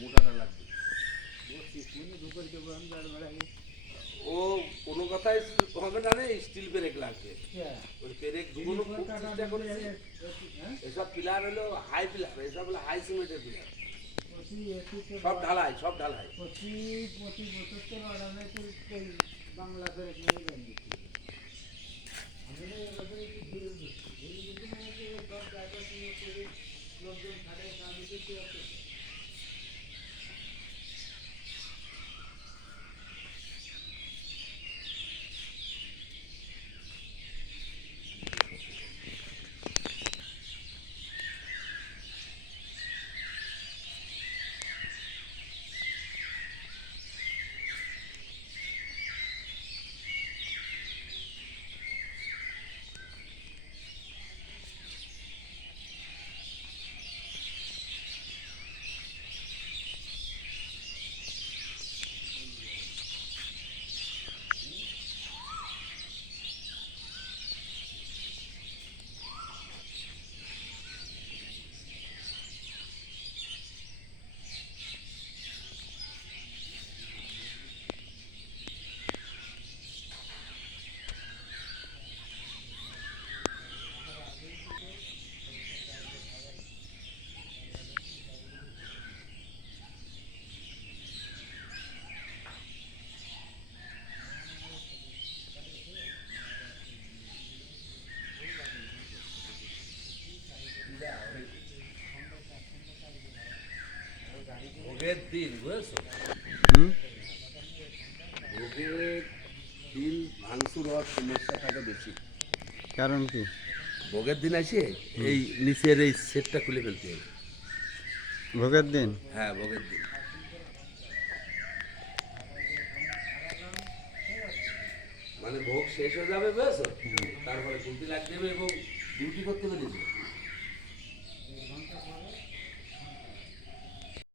মোটাটা লাগবে। ও কোনো কথাই হবে না রে স্টিল ব্রেক লাগবে। ওই ব্রেক ঢুকানো খুব চেষ্টা করেছি। এসব পিলার হলো হাই পিলার এসব হলো হাই সিমেন্টের পিলার সব ঢালাই সব ঢালাই। বাংলা করে লোকজন থাকে তার দিতে ভোগের দিন বুঝেছ? ভোগের দিন ভাঙচুর হওয়ার সমস্যা থাকে বেশি। কারণ কি? ভোগের দিন আসে এই নিচের এই সেটটা খুলে ফেলতে হবে। ভোগের দিন? হ্যাঁ ভোগের দিন। মানে ভোগ শেষ হয়ে যাবে বেশ তারপরে ছুটি লাগবে এবং ডিউটি করতে পেরেছি